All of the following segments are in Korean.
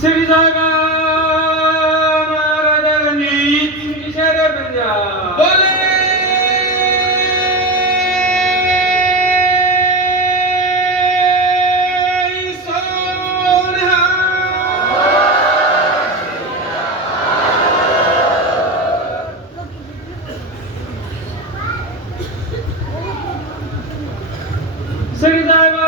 Sevdaka Maradarni İçere Benya Bole Second time.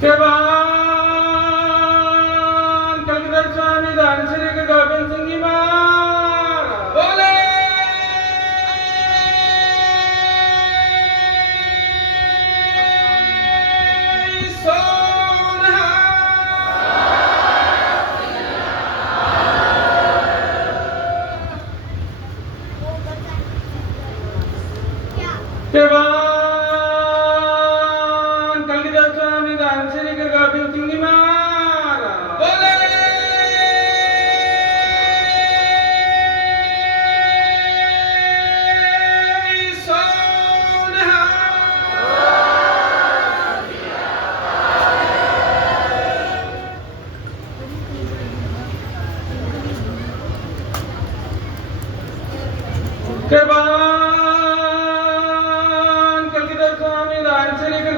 대만 경기단 स्वामी 단신에게 가변 승리만. 원래 대박! ਜਵਾਨ ਕਲਗੀਧਰ ਸਵਾਮੀ ਧੰਨ ਸ੍ਰੀ ਗੁਰੂ